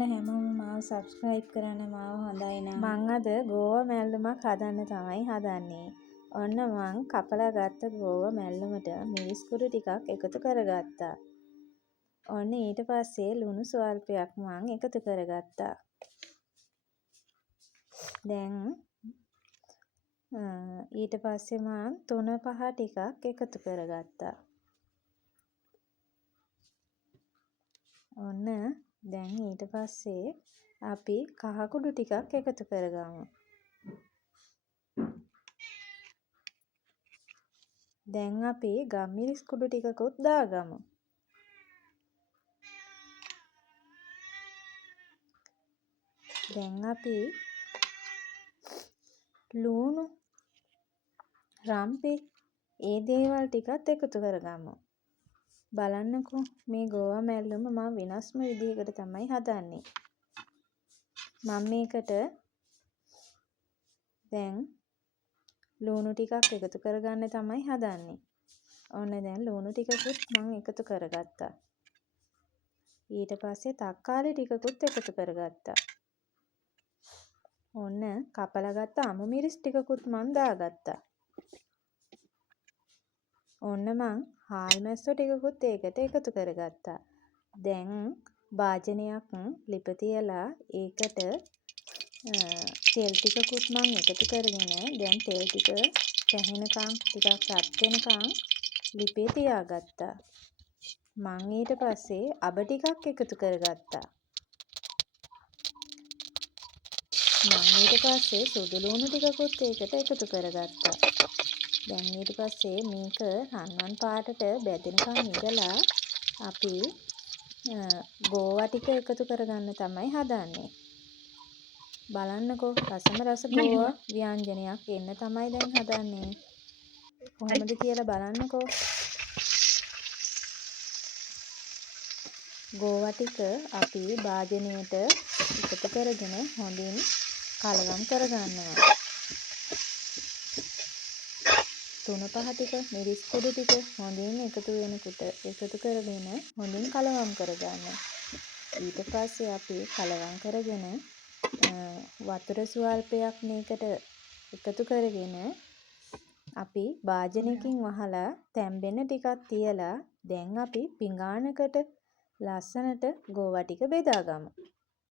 ඔයාලා හැමෝම මාව subscribe කරන්න මාව හොඳයි නම් මං අද ගෝවා මැල්ලුමක් හදන්න තමයි හදන්නේ. ඔන්න මං කපලා ගත්ත ගෝවා මැල්ලුමට මිරිස් කුඩු ටිකක් එකතු කරගත්තා. ඔන්න ඊට පස්සේ ලුණු ස්වල්පයක් මං එකතු කරගත්තා. දැන් ඊට පස්සේ මං තුන පහ ටිකක් එකතු කරගත්තා. ඔන්න දැන් ඊට පස්සේ අපි කහ කුඩු ටිකක් එකතු කරගමු. දැන් අපි ගම්මිරිස් කුඩු ටිකකුත් දාගමු. දැන් අපි ලුණු රම්පේ ඒ දේවල් ටිකත් එකතු කරගමු. බලන්නකෝ මේ ගෝවා මැල්ලුම මම වෙනස්ම විදිහකට තමයි හදන්නේ. මම මේකට දැන් ලුණු ටිකක් එකතු කරගන්න තමයි හදන්නේ. ඔන්න දැන් ලුණු ටිකකුත් මම එකතු කරගත්තා. ඊට පස්සේ තක්කාලි ටිකකුත් එකතු කරගත්තා. ඔන්න කපලා ගත්ත අමු මිරිස් ටිකකුත් මම දාගත්තා. ඔන්න මං හාල් මැස්සෝ ටිකකුත් ඒකට එකතු කරගත්තා. දැන් භාජනයක් ලිප තියලා ඒකට තෙල් ටිකකුත් මං එකතු කරගෙන දැන් තෙල් ටික පැහෙනකන් ටිකක් රත් වෙනකන් ලිපේ තියාගත්තා. මං ඊට පස්සේ අබ ටිකක් එකතු කරගත්තා. මං ඊට පස්සේ සුදු ලුණු ටිකකුත් ඒකට එකතු කරගත්තා. දැන් ඊට පස්සේ මේක රන්වන් පාටට බැදෙනකන් ඉඳලා අපි ගෝවා ටික එකතු කරගන්න තමයි හදන්නේ. බලන්නකෝ රසම රස ගෝවා ව්‍යංජනයක් එන්න තමයි දැන් හදන්නේ. කොහොමද කියලා බලන්නකෝ. ගෝවා ටික අපි භාජනයට එකතු කරගෙන හොඳින් කලවම් කරගන්නවා. තුන පහ ටික මිරිස් කුඩු ටික හොඳින් එකතු කරගෙන හොඳින් කලවම් කරගන්න. ඊට පස්සේ අපි කලවම් කරගෙන වතුර සුවල්පයක් මේකට එකතු කරගෙන අපි භාජනයකින් වහලා තැම්බෙන්න ටිකක් තියලා දැන් අපි පිඟානකට ලස්සනට ගෝවා ටික බෙදාගමු.